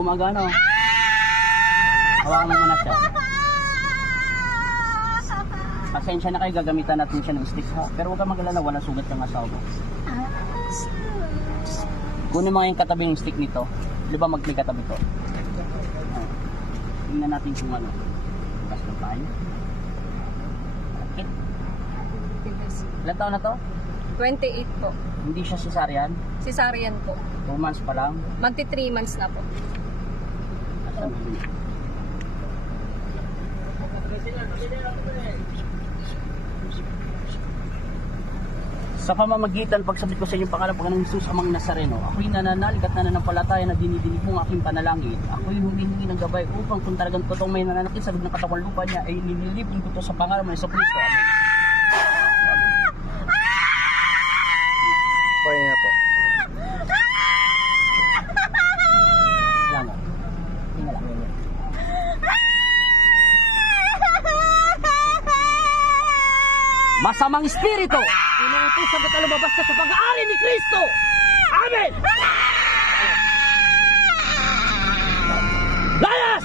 Gumagano. Hawakan mo muna siya. Pasensya na kayo, gagamitan natin siya ng stick ha. Pero huwag kang magalala, wala sugat ng asawa mo. Kunin mo yung katabi ng stick nito. Di ba may katabi to? Tingnan natin kung ano. Bukas na tayo. Okay. Ilan taon na to? 28 po. Hindi siya cesarean. Cesarean po. 2 months pa lang. Magti 3 months na po. Sa pamamagitan, pagsabit ko sa inyong pangalan, Panginoong Hesus, Amang Nazareno, ako'y nananalig at nananampalataya na dinidinig mo ang aking panalangin. Ako'y humihingi ng gabay upang kung talagang totoong may nananakit sa loob ng katawan lupa niya, ay nililibing ko to sa pangalan mo sa Kristo. Amen. Pwede na po. Alam mo. Tingnan lang. Masamang espiritu, inuutusan kita lumabas ka sa pag-aari ni Kristo. Amen! Layas!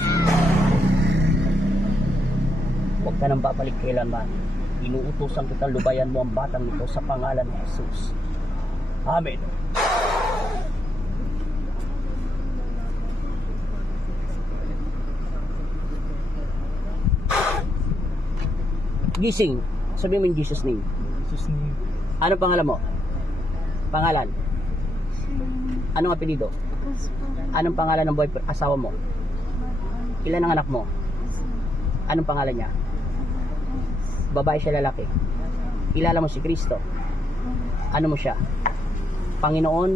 Huwag ka nang babalik kailanman. Inuutusan kita lubayan mo ang batang ito sa pangalan ni Jesus. Amen. Gising. Sabi mo in Jesus name. Jesus name. Ano pangalan mo? Pangalan? Anong apelido? Anong pangalan ng boyfriend, asawa mo? Ilan ang anak mo? Anong pangalan niya? Babae siya, lalaki? Kilala mo si Kristo? Ano mo siya? Panginoon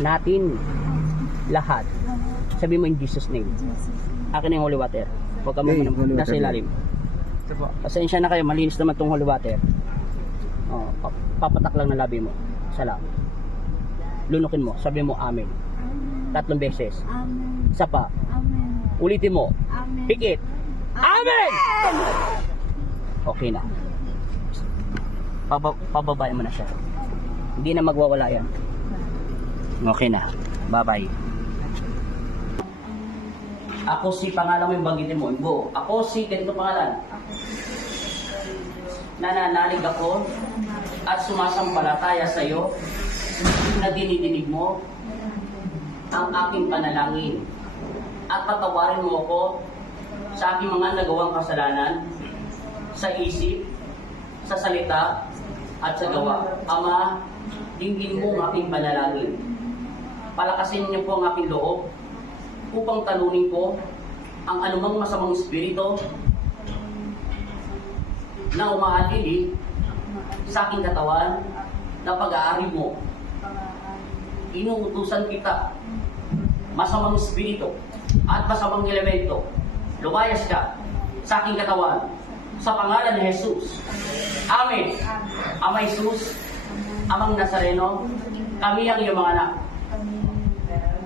natin lahat. Sabi mo in Jesus name. Akin na yung holy water. Huwag ka mo nasa ilalim. Pasensya na kayo, malinis naman tong holy water. Oh, papatak lang ng labi mo. Salam. Lunukin mo, sabi mo amen. 3 beses. Amen. Isa pa. Amen. Ulitin mo. Amen. Pikit. Amen! Okay na. Pababayan mo na siya. Hindi na magwawala yan. Okay na. Bye-bye. Ako si pangalan mo yung banggitin mo. Go. Ako si ganito pangalan. Nananalig ako at sumasampalataya sa iyo na dinidinig mo ang aking panalangin at patawarin mo ako sa aking mga nagawang kasalanan sa isip, sa salita at sa gawa. Ama, dinggin mo ang aking panalangin. Palakasin niyo po ang aking loob upang talunin ko ang anumang masamang espiritu na umaalili sa aking katawan na pag-aari mo. Inuutusan kita, masamang espiritu at masamang elemento, lumayas ka sa aking katawan sa pangalan ni Jesus. Amen. Ama Jesus, Amang Nazareno, kami ang iyong mga anak.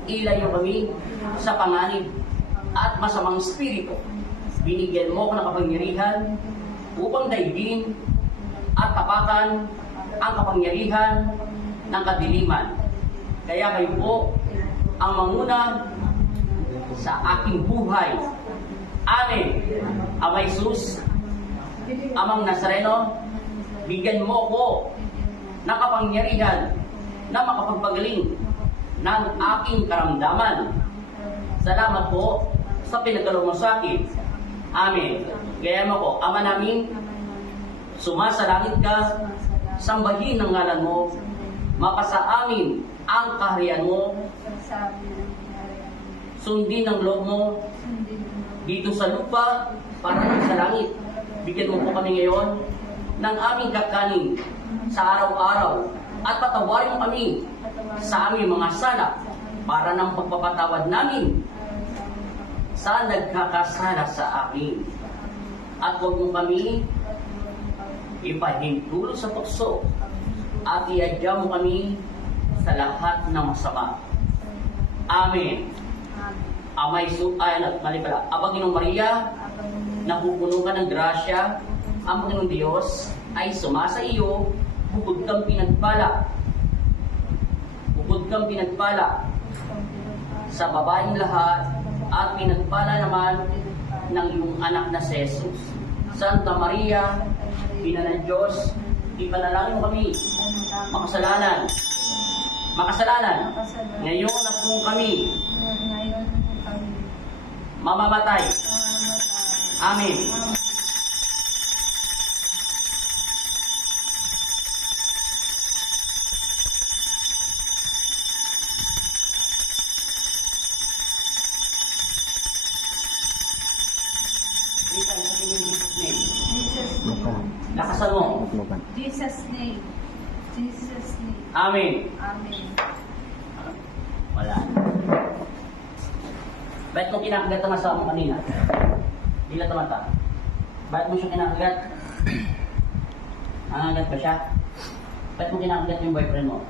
Ilayo kami sa panganib at masamang espiritu. Binigyan mo ko ng kapangyarihan upang daigin at tapakan ang kapangyarihan ng kadiliman. Kaya kayo po ang manguna sa aking buhay. Amen. Ama Jesus, Amang Nazareno, bigyan mo ko ng kapangyarihan na makapagpagaling ng aking karamdaman. Salamat po sa pinagkaloob mo sa akin. Amen. Gaya mo ko, Ama namin, sumasalangit ka, sambahin ng ngalan mo, mapasa amin ang kaharian mo, sundin ang loob mo dito sa lupa para sa langit. Bigyan mo po kami ngayon ng aming kakanin sa araw-araw at patawarin mo kami sa aming mga sala para ng pagpapatawad namin sa nagkakasala sa amin. At huwag mo kami ipahintulot sa tukso at iadya mo kami sa lahat ng masama. Amen. Amay Panginoong Maria, napupuno ka ng grasya, ang Panginoong Diyos ay sumasa iyo, bukod kang pinagpala. Bukod kang pinagpala sa babaeng lahat at pinagpala naman ng iyong anak na si Jesus. Santa Maria, Ina ng Diyos, ipanalangin mo kami, makasalanan, ngayon at kung kami mamamatay. Amen. Three times sa Jesus' name. Jesus Bukan. name. Lakasan mo. Bukan. Jesus name. Jesus name. Amen. Amen. Wala. Ba't mo kinakagat ang asawa mo kanina? Ilan tumata? Ba't mo siya kinakagat? Nangagat ba siya? Ba't mo kinakagat yung boyfriend mo?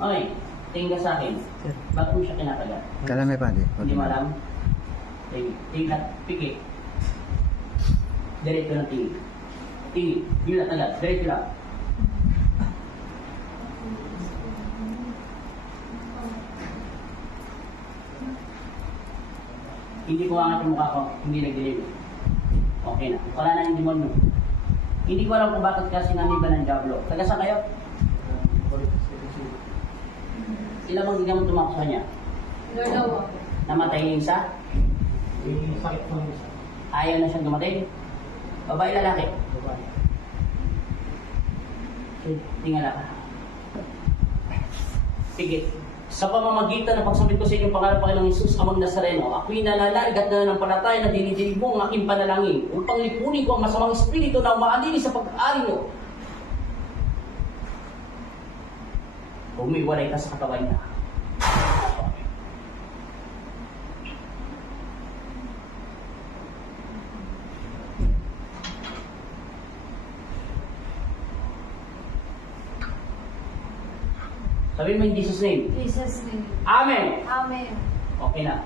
Okay, tingin ka sa akin. Ba't mo siya kinakagat? Kala may pandi. Hindi mo alam? Tingin ka, piki. Diretso ng tingin. Tingin, yun lang agad, diretso lang. Hindi ko angat yung mukha ko, hindi nag-deliver. Okay na, wala na yung demonyo. Hindi ko alam kung bakit kasi naniba ng Diablo. Taga saan kayo? Ilang mga gigamit tumakot sa kanya? Dalawa. Namatay yung isa? Ayaw na siyang gumatay? Babae lalaki? Tingala ka. Sige. Sa pamamagitan ng pagsambit ko sa inyong pangalan, Panginoong Hesus, Amang Nazareno, ako'y nananalig at nananampalataya na dinidinig mo ang aking panalangin upang lipunin ko ang masamang espiritu na umaandili sa pag-aari mo. Umiwalay ka sa katawan niya. Sabihin mo in Jesus' name. Jesus name. Amen! Amen. Okay na.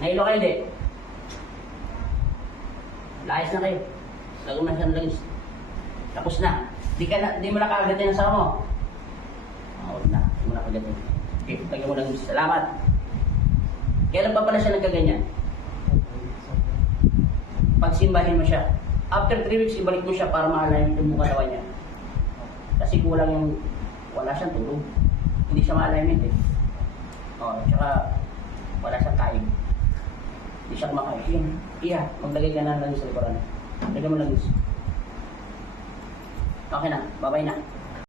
Nailo kayo, hindi? Layas na kayo. Lagom na siya ng langis. Tapos na. Di mo na kagatin ang asawa mo. Huwag na. Di mo na kagatin. Okay, tagyan mo langis. Salamat. Kailan pa pala siya nagkaganyan? Pagsimbahin mo siya. After 3 weeks, ibalik mo siya para maalayin yung mukha katawan niya. Kasi kulang yung wala siyang tulog. Hindi siya ma-alignment eh. Tsaka wala siyang kain. Hindi siya kumakain. Iya, maglagay ka na lang sa likuran. Lagyan mo lang. Okay na, babay na.